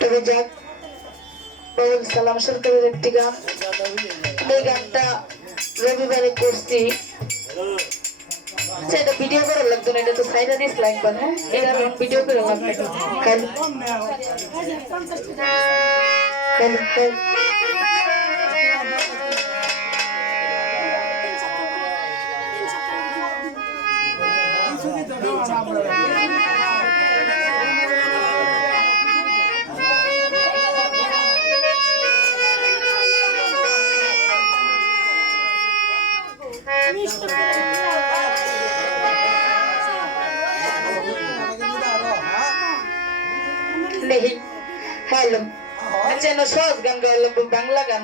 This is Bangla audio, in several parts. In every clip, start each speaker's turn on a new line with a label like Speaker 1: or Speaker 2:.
Speaker 1: তবে যাক বাবুল সালাম সরকারের একটি গান এই গানটা রবিবারে করছি সেটা ভিডিও করার লাগতো না এটা তো সাইডা দিস লাগবে হ্যাঁ এটা ভিডিও করে লাগবে হ্যালো হ্যালো গান গাওয়া লাগবে বাংলা গান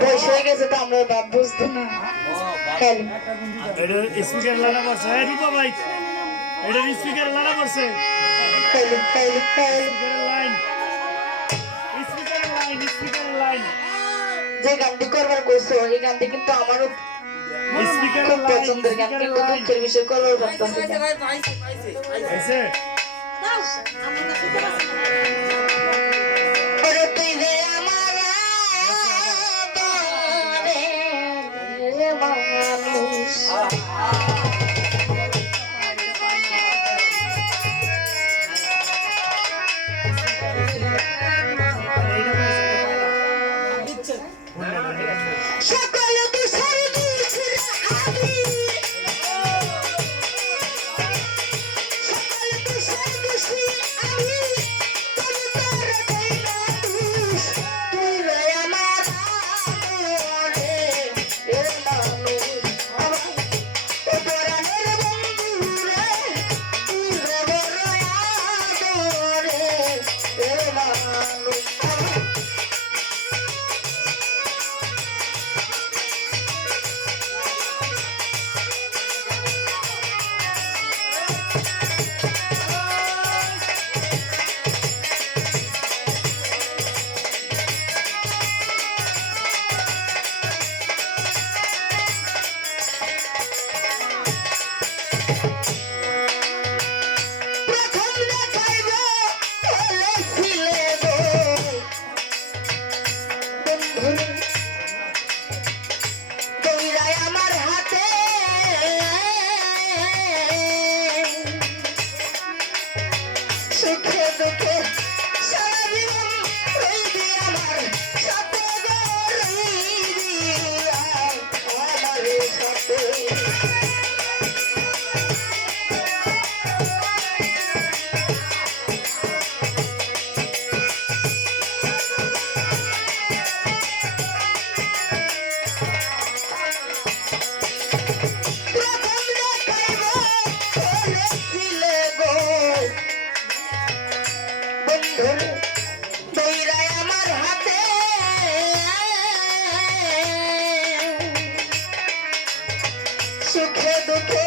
Speaker 1: বয়স হয়ে গেছে তো আমরা বাপ বুঝতো না হ্যালো
Speaker 2: স্পিকার লানা পড়ছে হ্যাঁ রূপা ভাই এটা স্পিকার লানা পড়ছে
Speaker 1: হ্যালো হ্যালো হ্যালো
Speaker 2: লাইন স্পিকারের লাইন স্পিকারের লাইন
Speaker 1: যে গানটি করবার কইছো এই গানটি কিন্তু আমারও
Speaker 2: স্পিকারের
Speaker 1: খুব পছন্দের গান কিন্তু দুঃখের বিষয় করবার পারতেছি あ! সুখে দুঃখে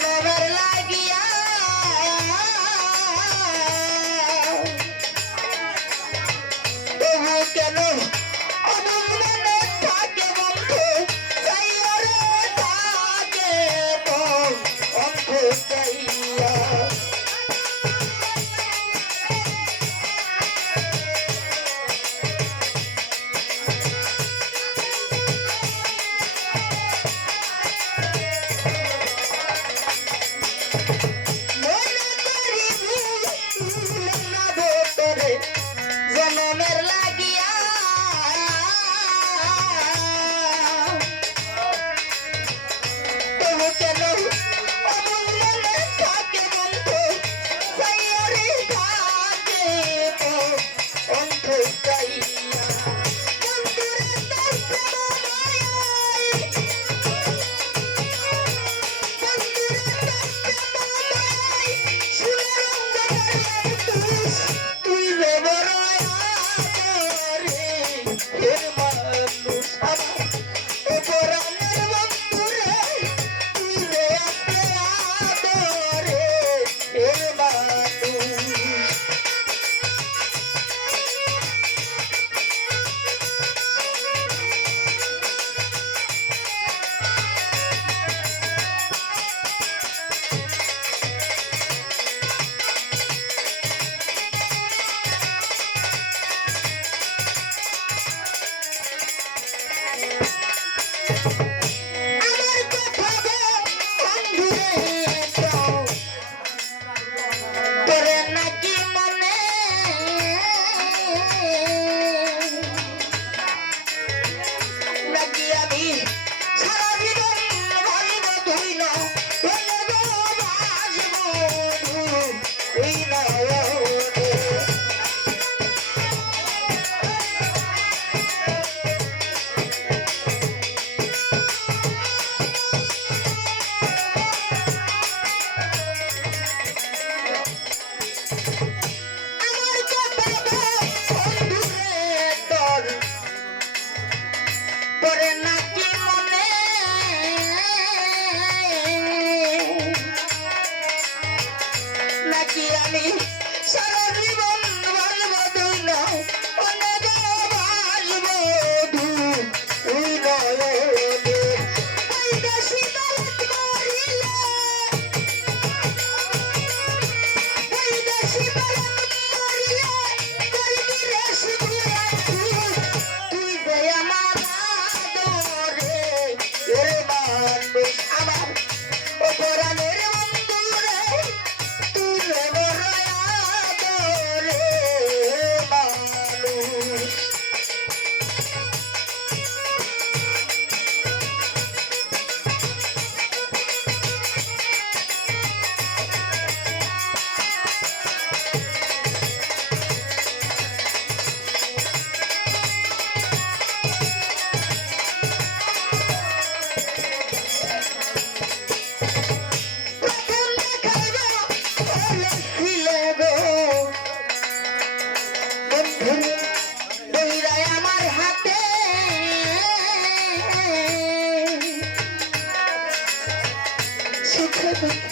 Speaker 1: la la la Thank you.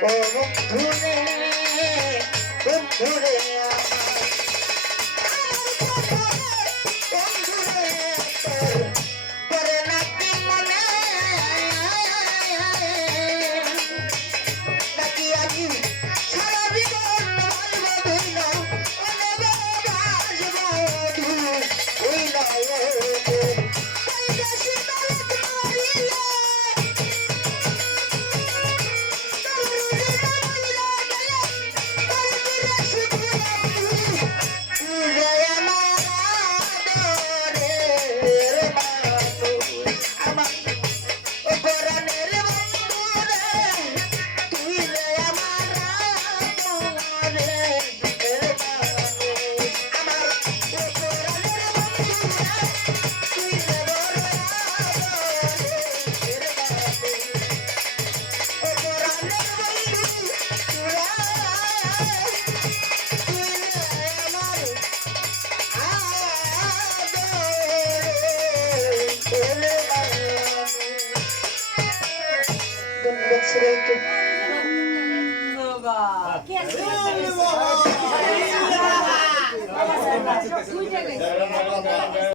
Speaker 1: ও বন্ধুরে বন্ধুরে